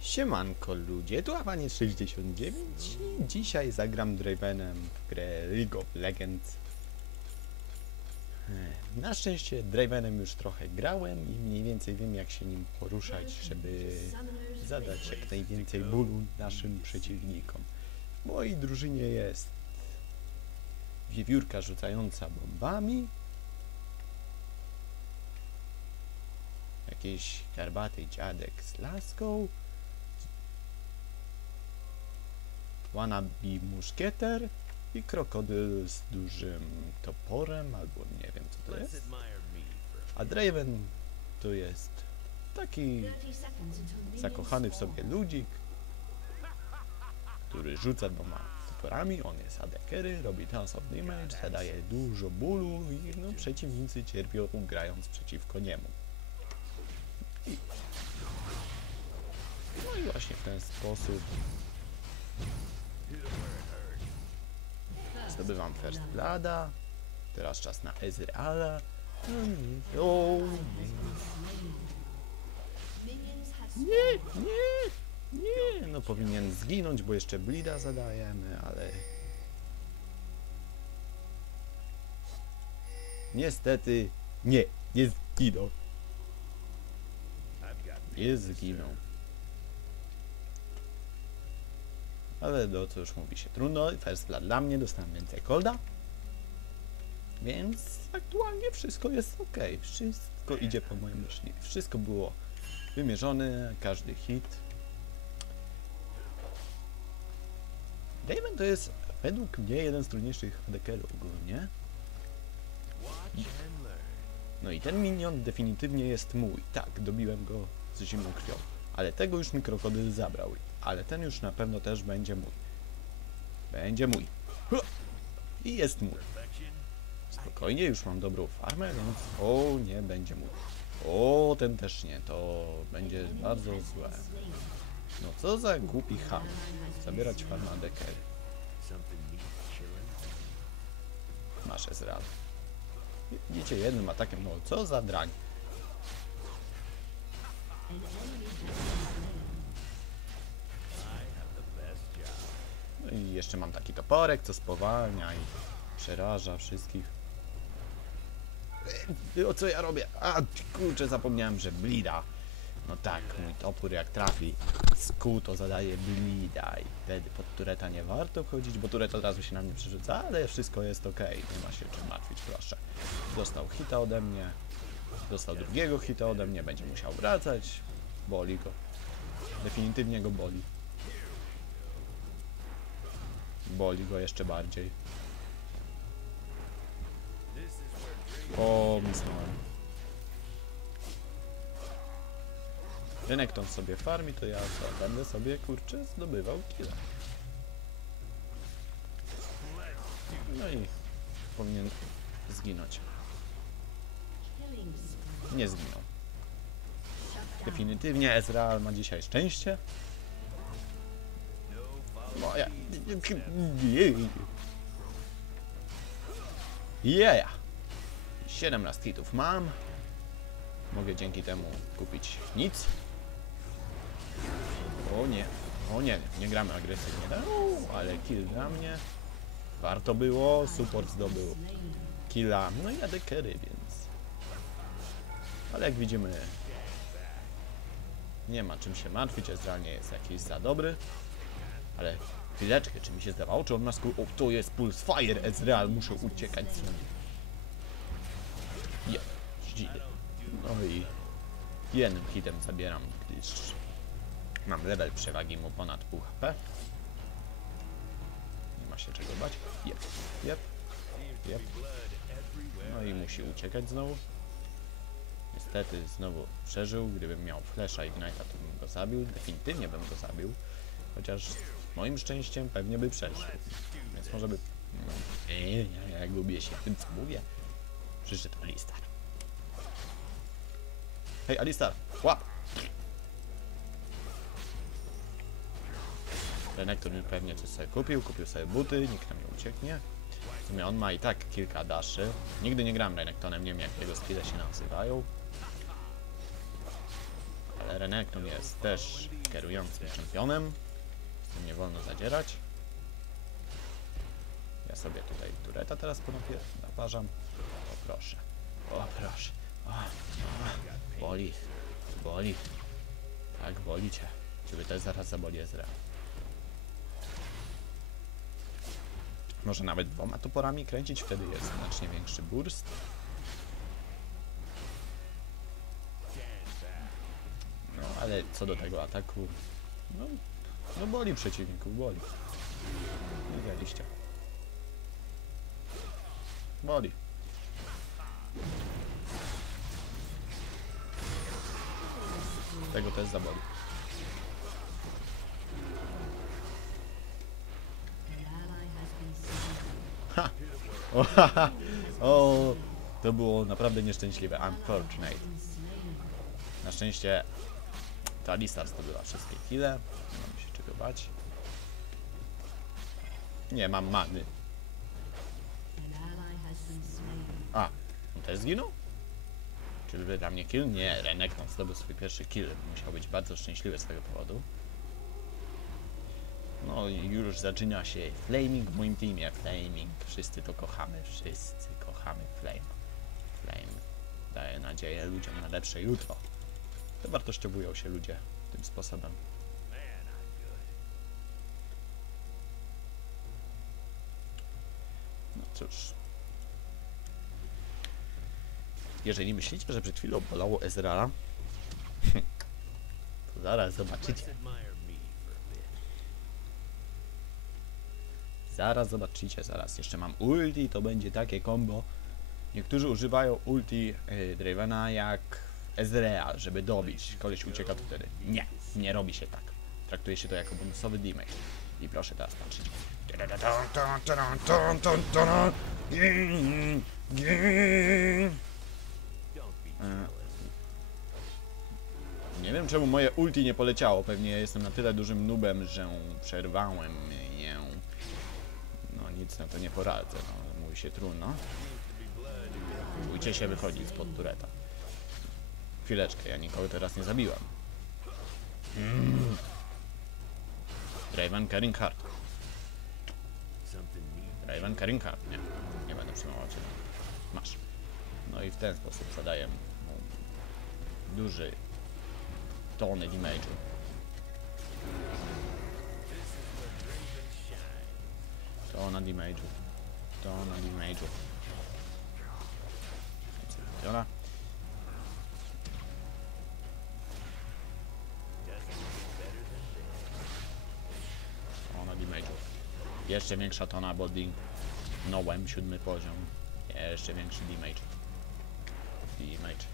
Siemanko ludzie, tu Apanie69 i dzisiaj zagram Dravenem w grę League of Legends. Na szczęście Dravenem już trochę grałem i mniej więcej wiem jak się nim poruszać, żeby zadać jak najwięcej bólu naszym przeciwnikom. W mojej drużynie jest wiewiórka rzucająca bombami, jakiś garbaty dziadek z laską, wannabe muszkieter i krokodyl z dużym toporem, albo nie wiem co to jest. A Draven to jest taki zakochany w sobie ludzik, który rzuca dwoma toporami, on jest adekery, robi tons of damage, zadaje dużo bólu i no, przeciwnicy cierpią grając przeciwko niemu. I... No i właśnie w ten sposób zdobywam First Blada, teraz czas na Ezreala. No nie, nie, nie, no powinien zginąć, bo jeszcze Blida zadajemy, ale... Niestety, nie, nie zginął. Nie zginął. Ale no cóż, mówi się trudno. First blood dla mnie, dostałem więcej kolda. Więc aktualnie wszystko jest ok. Wszystko idzie po moim myśli. Wszystko było wymierzone, każdy hit. Damon to jest według mnie jeden z trudniejszych adekerów ogólnie. No i ten minion definitywnie jest mój. Tak, dobiłem go z zimną krwią. Ale tego już mi krokodyl zabrał. Ale ten już na pewno też będzie mój. Będzie mój. I jest mój. Spokojnie, już mam dobrą farmę, więc... O, nie, będzie mój. O, ten też nie, to będzie bardzo złe. No co za głupi ham. Zabierać farmę dekery. Masz Ezreal. Widzicie jednym atakiem, no co za drań. I jeszcze mam taki toporek, co spowalnia i przeraża wszystkich. O co ja robię? A kurczę, zapomniałem, że blida. No tak, mój topór jak trafi z kół, to zadaje blida i wtedy pod tureta nie warto wchodzić, bo turet od razu się na mnie przerzuca, ale wszystko jest ok, nie ma się czym martwić, proszę. Dostał hita ode mnie, dostał drugiego hita ode mnie, będzie musiał wracać, boli go. Definitywnie go boli. Boli go jeszcze bardziej. O, misnąłem. Renekton sobie farmi, to ja co? Będę sobie, kurczę, zdobywał killa. No i powinien zginąć. Nie zginął. Definitywnie Ezreal ma dzisiaj szczęście. Moja... Yeah! 17 hitów mam. Mogę dzięki temu kupić nic. O nie, o nie, nie gramy agresywnie, no, ale kill dla mnie. Warto było, support zdobył killa, no i adekery, więc... Ale jak widzimy, nie ma czym się martwić, Ezreal nie jest jakiś za dobry. Ale chwileczkę, czy mi się zdawało, czy on ma skór... O, to jest Pulse Fire, Ezreal, muszę uciekać z nim. Ja. No i jednym hitem zabieram, gdyż mam level przewagi mu ponad pół HP. Nie ma się czego bać. Jep, jep, jep. No i musi uciekać znowu. Niestety znowu przeżył. Gdybym miał flasha Ignite'a, to bym go zabił. Definitywnie bym go zabił. Chociaż moim szczęściem pewnie by przeżył. Więc może by... Nie, nie, ja gubię się tym, co mówię. Przyszedł Alistar. Hej, Alistar, łap! Renekton mi pewnie coś sobie kupił, kupił sobie buty, nikt nam nie ucieknie. W sumie on ma i tak kilka daszy. Nigdy nie gram Renektonem, nie wiem jak jego skille się nazywają. Renekton jest też kierującym czempionem. Nie wolno zadzierać. Ja sobie tutaj tureta teraz ponownie naparzam. O proszę. O proszę. O, o, boli. Boli. Tak, boli cię. Ciebie też zaraz zaboli Ezra. Może nawet dwoma toporami kręcić, wtedy jest znacznie większy burst. No, ale co do tego ataku, no, no boli przeciwników, boli. Widzieliście. Boli. Tego też zaboli. O, haha. o, to było naprawdę nieszczęśliwe. Unfortunate. Na szczęście ta Alistar zdobyła wszystkie kile. Nie się bać. Nie mam many. A, on też zginął? Czyżby dla mnie kill? Nie, Renekton zdobył swój pierwszy kill. Musiał być bardzo szczęśliwy z tego powodu. No i już zaczyna się Flaming w moim teamie. Flaming. Wszyscy to kochamy. Wszyscy kochamy Flame. Flame daje nadzieję ludziom na lepsze jutro. Wartościowują się ludzie tym sposobem. No cóż. Jeżeli myślicie, że przed chwilą bolało Ezreala, to zaraz zobaczycie. Zaraz zobaczycie, zaraz. Jeszcze mam ulti, to będzie takie combo. Niektórzy używają ulti yy, Dravena jak Ezreal, żeby dobić. Koleś ucieka wtedy. Nie, nie robi się tak. Traktuje się to jako bonusowy damage. I proszę teraz. E, Nie wiem czemu moje ulti nie poleciało. Pewnie jestem na tyle dużym nubem, że przerwałem je. No nic na to nie poradzę. No, mówi się trudno. Bójcie się wychodzić spod tureta. Chwileczkę, ja nikogo teraz nie zabiłem. Mm. Draven Carrying Heart. Draven Carrying Heart. Nie, nie będę przyjmował cię. Masz. No i w ten sposób zadaję mu duży tony damage'u. Tona damage'u. Tona damage'u. Tona. Jeszcze większa tona body. Nołem, siódmy poziom. Jeszcze większy damage. Damage.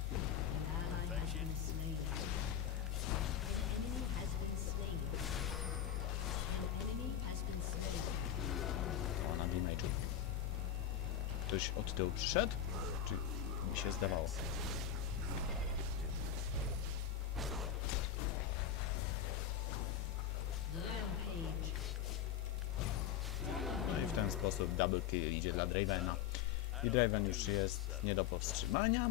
Tona damage'u. Ktoś od tyłu przyszedł? Czy mi się zdawało? Sposób double kill idzie dla Dravena. I Draven już jest nie do powstrzymania.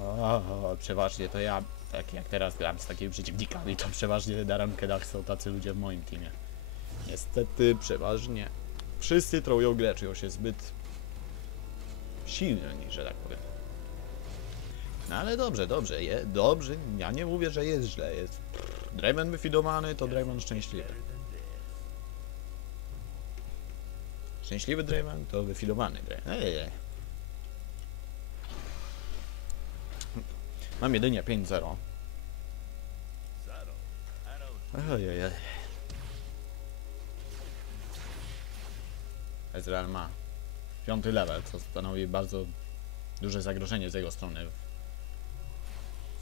O, przeważnie to ja, tak jak teraz gram z takimi przeciwnikami, to przeważnie na rankedach są tacy ludzie w moim teamie. Niestety, przeważnie wszyscy trołują grę, czują się zbyt silni, że tak powiem. No ale dobrze, dobrze, je, dobrze, ja nie mówię, że jest źle, jest Draven wyfidowany, to Draven szczęśliwy. Szczęśliwy Draven to wyfilowany Draven. Ej. Mam jedynie 5-0. Ojej. Ezreal ma piąty level, co stanowi bardzo duże zagrożenie z jego strony.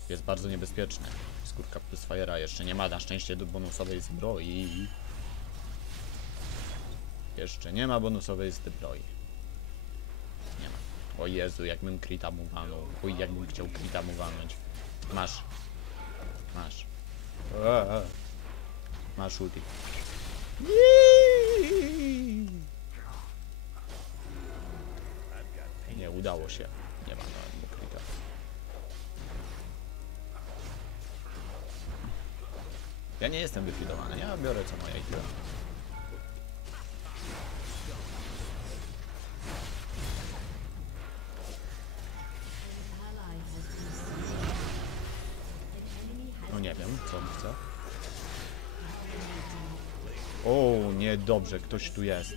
Jest bardzo niebezpieczny. Skórka plus jeszcze nie ma na szczęście do bonusowej zbroi. Jeszcze nie ma bonusowej zbroi. Nie ma. O Jezu, jakbym krita mu walnął. Uj, jakbym chciał krita mu walnąć. Masz. Masz. Masz ulti. Nie udało się. Nie ma mu krita. Ja nie jestem wyfilowany, ja biorę co moja i O, niedobrze, ktoś tu jest.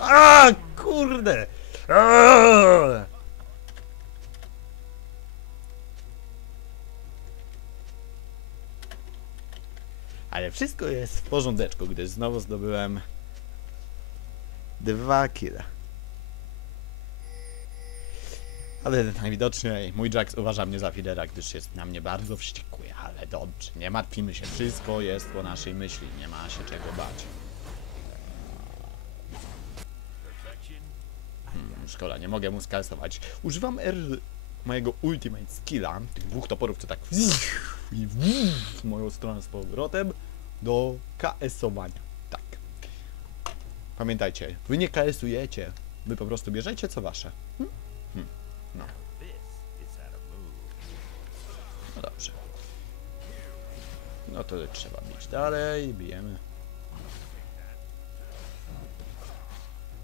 A, kurde! Aaaa! Ale wszystko jest w porządeczku, gdy znowu zdobyłem dwa kile. Ale najwidoczniej mój Jax uważa mnie za fidera, gdyż jest na mnie bardzo wściekły, ale dobrze, nie martwimy się, wszystko jest po naszej myśli, nie ma się czego bać. Hmm, szkoda, nie mogę mu skalsować. Używam R mojego ultimate skilla, tych dwóch toporów, co tak i w moją stronę z powrotem do KS-owania. Tak. Pamiętajcie, wy nie KS-ujecie, wy po prostu bierzecie co wasze. Hmm? Hmm. No. No dobrze. No to trzeba bić dalej, bijemy.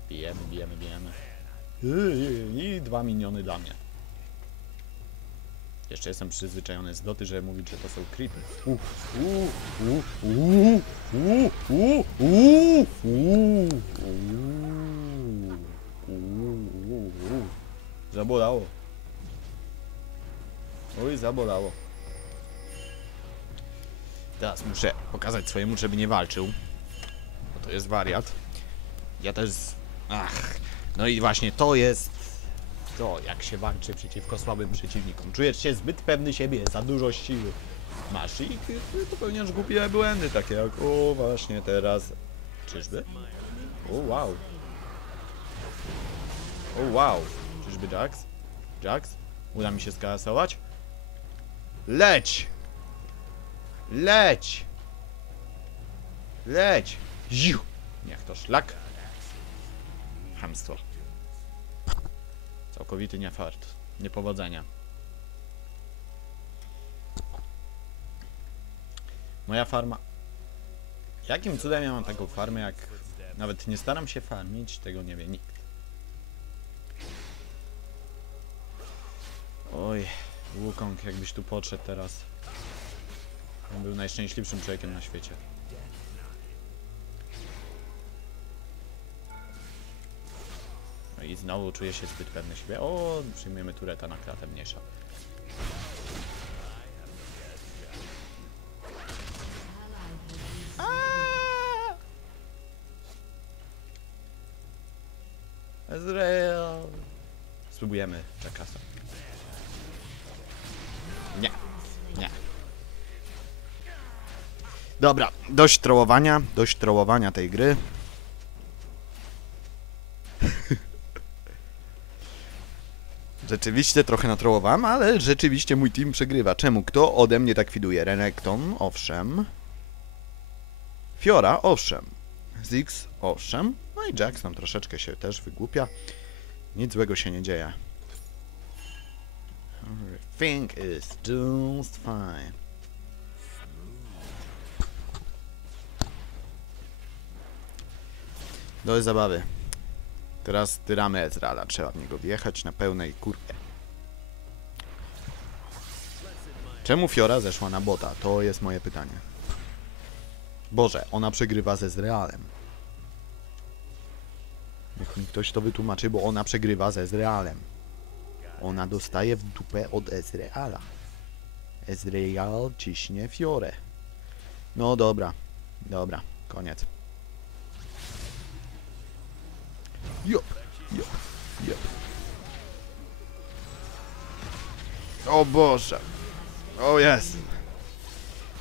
Bijemy, bijemy, bijemy. I dwa miniony dla mnie. Jeszcze jestem przyzwyczajony z doty, żeby mówić, że to są creepy. U, Zabolało. Oj, zabolało. Teraz muszę pokazać swojemu, żeby nie walczył. Bo to jest wariat. Ja też... Ach. No i właśnie to jest to, jak się walczy przeciwko słabym przeciwnikom. Czujesz się zbyt pewny siebie, za dużo siły masz i popełniasz głupie błędy, takie jak o właśnie teraz. Czyżby? O wow. O wow. Czyżby Jax? Jax? Uda mi się skasować? Leć! Leć! Leć! Ziu! Niech to szlak. Hamstwo. Całkowity niefart. Niepowodzenia. Moja farma... Jakim cudem ja mam taką farmę, jak nawet nie staram się farmić, tego nie wie nikt. Oj, Wukong, jakbyś tu podszedł teraz. On był najszczęśliwszym człowiekiem na świecie. No i znowu czuję się zbyt pewny siebie. O, przyjmujemy tureta na klatę mniejsza. Ezreal! Spróbujemy Jackasa. Dobra, dość trołowania, dość trołowania tej gry. Rzeczywiście trochę natrołowałem, ale rzeczywiście mój team przegrywa. Czemu? Kto ode mnie tak widuje? Renekton, owszem. Fiora, owszem. Ziggs, owszem. No i Jax tam troszeczkę się też wygłupia. Nic złego się nie dzieje. Everything is just fine. Do zabawy. Teraz tyramy Ezreala. Trzeba w niego wjechać na pełnej kurwie. Czemu Fiora zeszła na bota? To jest moje pytanie. Boże, ona przegrywa ze Ezrealem. Niech mi ktoś to wytłumaczy, bo ona przegrywa ze Ezrealem. Ona dostaje w dupę od Ezreala. Ezreal ciśnie Fiorę. No dobra, dobra, koniec. Jop, jop, jop. O Boże. O jest.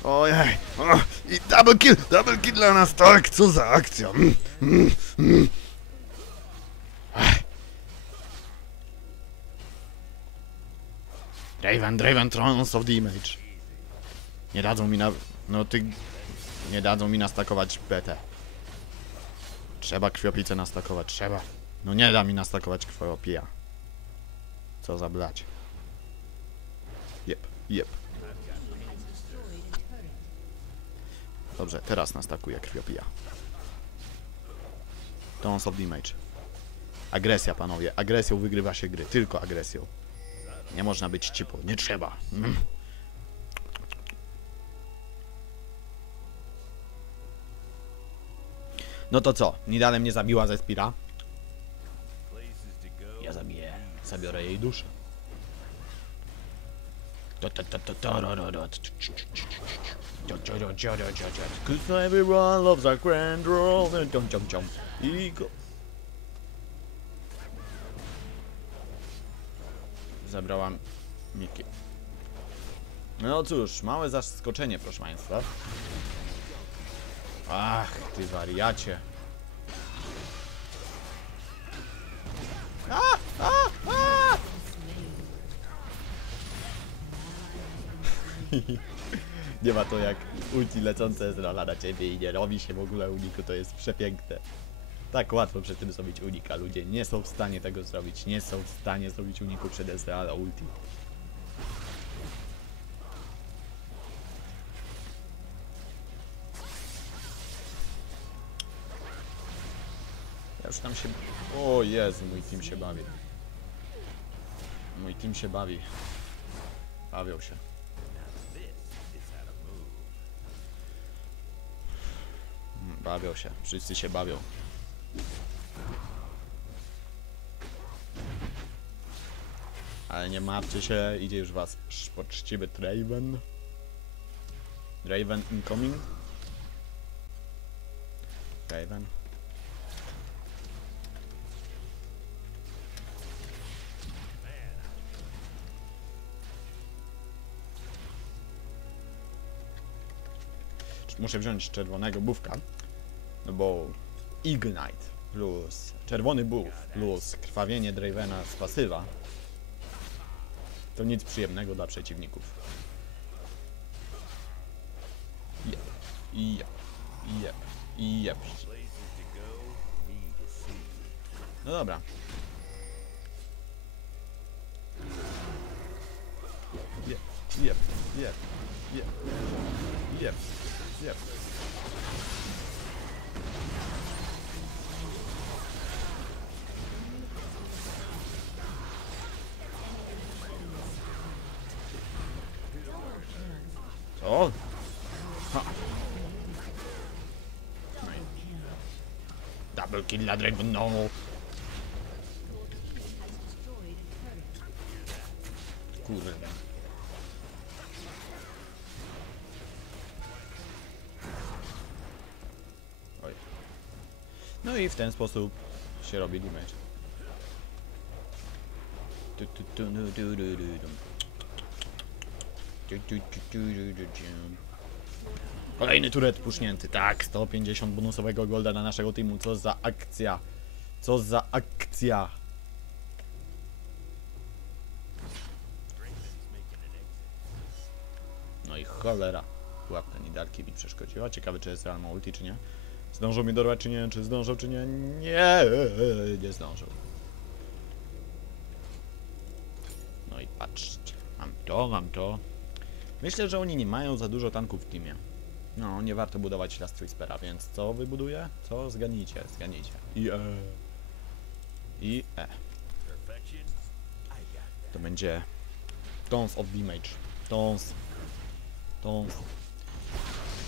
Ojej. O, I double kill, double kill dla nas, tak? Co za akcja. Mm, mm, mm. Draven, Draven, Thrones of the Image. Nie dadzą mi na... No ty... Nie dadzą mi nastakować BT. Trzeba krwiopijce nastakować, trzeba. No nie da mi nastakować krwiopija. Co za blać. Jep, jep. Dobrze, teraz nas atakuje krwiopija. Tons of damage. Agresja, panowie. Agresją wygrywa się gry. Tylko agresją. Nie można być ciepło. Nie trzeba. Mm. No to co? Nidale mnie zabiła ze Spira? Ja zabiję. Zabiorę jej duszę. Cause everyone loves a grand roll. Dum. I go. Zabrałam Miki. No cóż, małe zaskoczenie, proszę Państwa. Ach, ty wariacie. A, a, a! nie ma to jak ulti lecące z na ciebie i nie robi się w ogóle uniku, to jest przepiękne. Tak łatwo przy tym zrobić unika. Ludzie nie są w stanie tego zrobić. Nie są w stanie zrobić uniku przed Ezreala ulti. Tam się... O Jezu, mój team się bawi. Mój team się bawi. Bawią się. Mm, Bawią się. Wszyscy się bawią. Ale nie martwcie się, idzie już was poczciwy Draven. Draven incoming. Draven. Muszę wziąć czerwonego bufka, no bo Ignite plus czerwony buff plus krwawienie Dravena z pasywa to nic przyjemnego dla przeciwników. Jep, jep, jep, jep. No dobra. Jep, jep, jep, jep, jep, jep. O! Ha. No i- Double kill dla Draven, no! Kurde. No i w ten sposób się robi damage. Kolejny turet pusznięty, tak, 150 bonusowego golda na naszego teamu, co za akcja, co za akcja. No i cholera, pułapka Nidalki mi przeszkodziła, ciekawe czy jest realna ulti czy nie. Zdążył mnie dorwać czy nie, czy zdążył czy nie, nie, nie zdążył. No i patrzcie, mam to, mam to. Myślę, że oni nie mają za dużo tanków w teamie. No, nie warto budować Last Whispera, więc co wybuduję? Co? Zgadnijcie, zgadnijcie. I E. I E. To będzie Tons of Damage. Tons. Tons.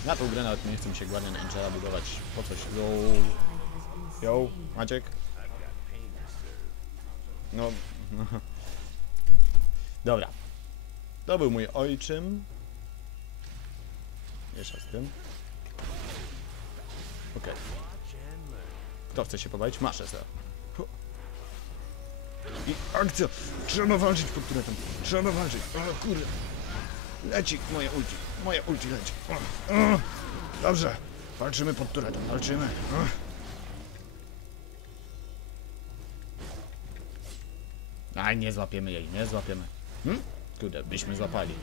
Na tą grę nawet nie chcę mi się Guardian Angela budować. Po coś. Yo. Yo, Maciek? No. Dobra. To był mój ojczym. Jeszcze z tym. Okej. Kto chce się pobawić? Masz SR. I akcja! Trzeba walczyć pod turetem. Trzeba walczyć. O kurde. Leci moje ulti. Moje ulti leci. Dobrze. Walczymy pod turetem. Walczymy. Nie złapiemy jej. Nie złapiemy. Hm? Kurde, byśmy złapali.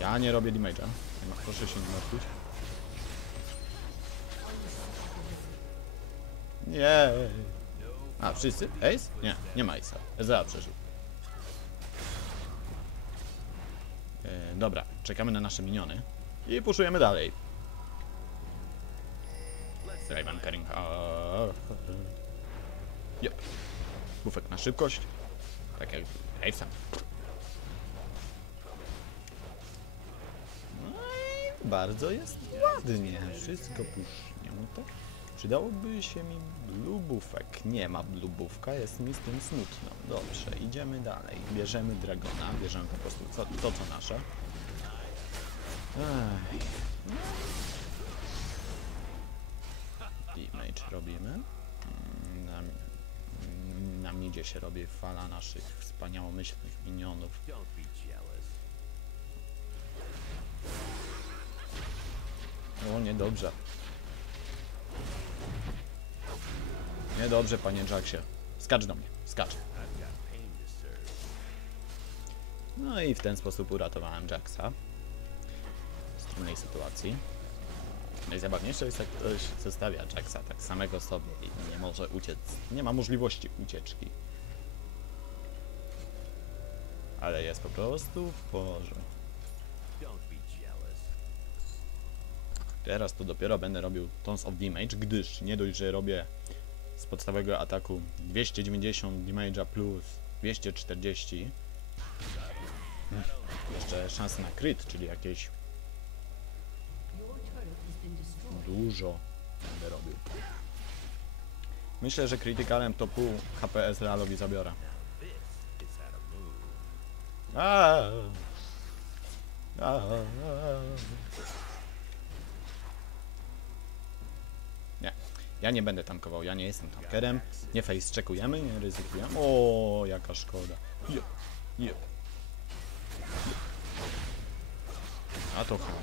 Ja nie robię damage'a. No, Proszę się nie martwić. Nie. A, wszyscy? Ace? Nie, nie ma Ace'a. Ezra przeżył. Dobra, czekamy na nasze miniony. I puszujemy dalej. Raven Kering. Yep. Bufek na szybkość. Tak jak Ace'a. No i bardzo jest ładnie. Wszystko pusznięte. Przydałoby się mi blubówek. Nie ma blubówka, jest mi z tym smutno. Dobrze, idziemy dalej. Bierzemy dragona, bierzemy po prostu co, to, co nasze. Damage robimy. Mm, Na, na midzie się robi fala naszych wspaniałomyślnych minionów. O, niedobrze. Niedobrze, panie Jacksie. Skacz do mnie, skacz. No i w ten sposób uratowałem Jacksa trudnej sytuacji. Najzabawniejsze jest, jak ktoś zostawia Jacksa tak samego sobie i nie może uciec. Nie ma możliwości ucieczki. Ale jest po prostu w jealous. Teraz to dopiero będę robił Tons of Damage, gdyż nie dość, że robię z podstawowego ataku 290 damage'a plus 240 hmm, jeszcze szanse na crit, czyli jakieś dużo będę robił. Myślę, że krytykalem to pół HPS Realowi zabiorę. Nie, ja nie będę tankował, ja nie jestem tankerem. Nie face checkujemy, nie ryzykujemy. O, jaka szkoda. A to chłam.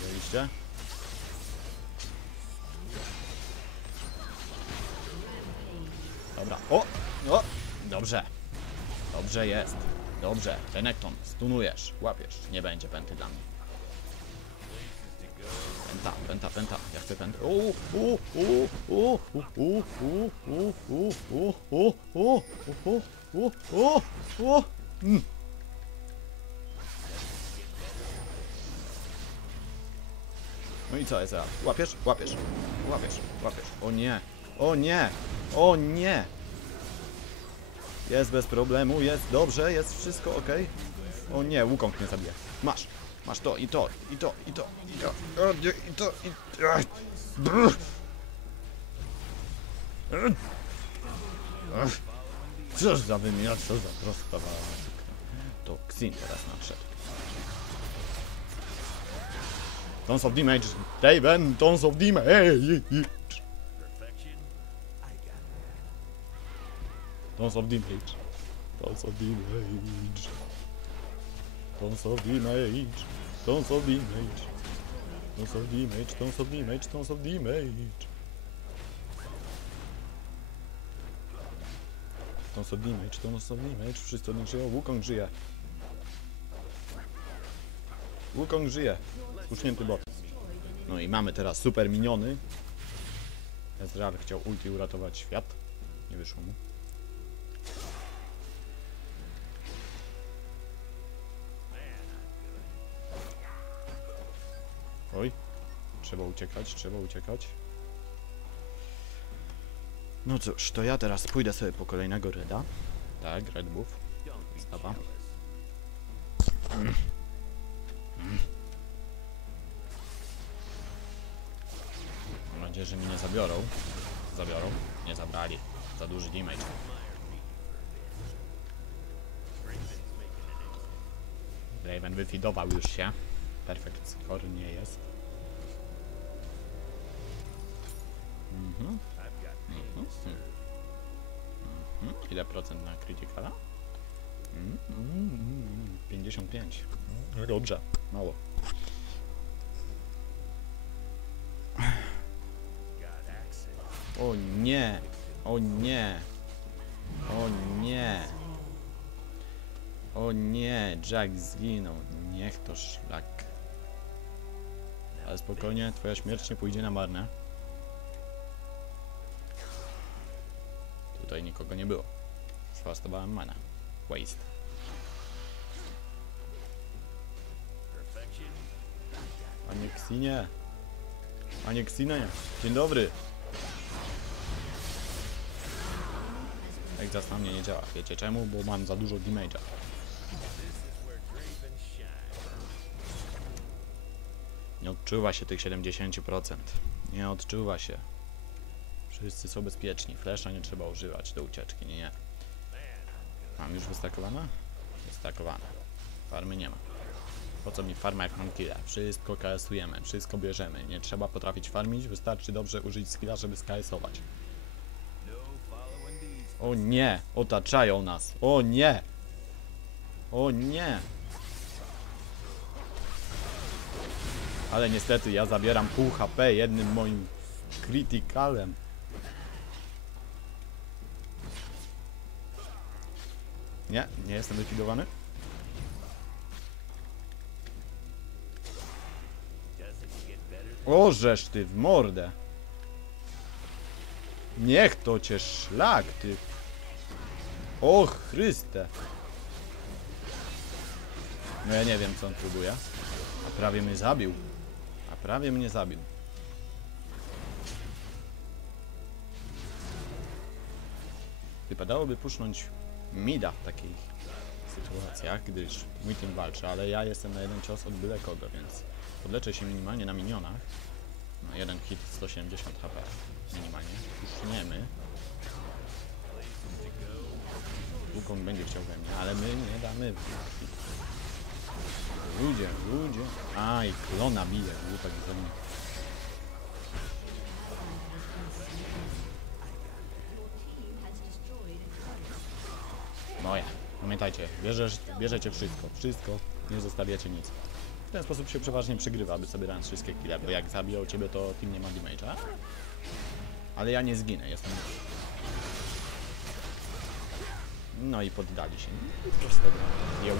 Widzieliście? Dobra. O! O! Dobrze. Dobrze jest. Dobrze. Renekton, stunujesz. Łapiesz. Nie będzie pęty dla mnie. Penta, penta, penta. Ja chcę pętę. o, No i co jest teraz? Łapiesz? Łapiesz. Łapiesz. Łapiesz. O nie. O nie. O nie. Jest bez problemu, jest dobrze, jest wszystko ok. O nie, Wukong mnie zabije. Masz, masz to i to, i to, i to, i to, i to, i. Ach. Cóż za wymiar, co za prosta. To Xin teraz nadszedł. Tons of damage, Raven, tons of damage. Tons of damage. Tons of damage. Tons of damage. Tons of damage. Tons of damage. Tons of damage. Tons of damage. Tons of damage. Tons of damage. Wszyscy od nich żyją. Wukong żyje. Wukong żyje. Ucznięty bot. No i mamy teraz super miniony. Ezreal chciał ulti uratować świat. Nie wyszło mu. Oj, trzeba uciekać, trzeba uciekać. No cóż, to ja teraz pójdę sobie po kolejnego Reda. Tak, Red Buff. Jealous. Mam nadzieję, że mnie nie zabiorą. Zabiorą? Nie zabrali. Za duży damage. Raven wyfidował już się. Perfekt score nie jest. Mhm. Mhm. Ile procent na mm, 55. No Dobrze, mało. O nie! O nie! O nie! O nie! Jack zginął. Niech to szlak. Ale spokojnie, twoja śmierć nie pójdzie na marne. Tutaj nikogo nie było. Sfastowałem mana. Waste. Perfection. Panie Ksinie. Panie Ksinie. Dzień dobry. Exhaust na mnie nie działa. Wiecie czemu? Bo mam za dużo damage'a. Nie odczuwa się tych 70%. Nie odczuwa się. Wszyscy są bezpieczni. Flesza nie trzeba używać do ucieczki. Nie, nie. Mam już wystakowane? Wystakowane. Farmy nie ma. Po co mi farma jak mam killa? Wszystko KS-ujemy, wszystko bierzemy. Nie trzeba potrafić farmić, wystarczy dobrze użyć skilla, żeby these. O nie! Otaczają nas! O nie! O nie! Ale niestety ja zabieram pół HP jednym moim krytykalem. Nie, nie jestem likwidowany. O, ty w mordę. Niech to cię szlak, ty. O Chryste. No ja nie wiem, co on próbuje. A prawie mnie zabił. A prawie mnie zabił. Wypadałoby pusznąć mida w takich sytuacjach, gdyż mój team walczy, ale ja jestem na jeden cios od byle kogo, więc podleczę się minimalnie na minionach. No, jeden hit 170 HP. Minimalnie. Puszniemy. Wukong będzie chciał we mnie, ale my nie damy. Ludzie, ludzie. A, i klona bije, głupek ze mnie. Pamiętajcie, bierzesz, bierzecie wszystko, wszystko, nie zostawiacie nic. W ten sposób się przeważnie przegrywa, aby sobie dać wszystkie kile, bo jak zabiją ciebie, to team nie ma damage'a. Ale ja nie zginę, jestem... No i poddali się. Ją.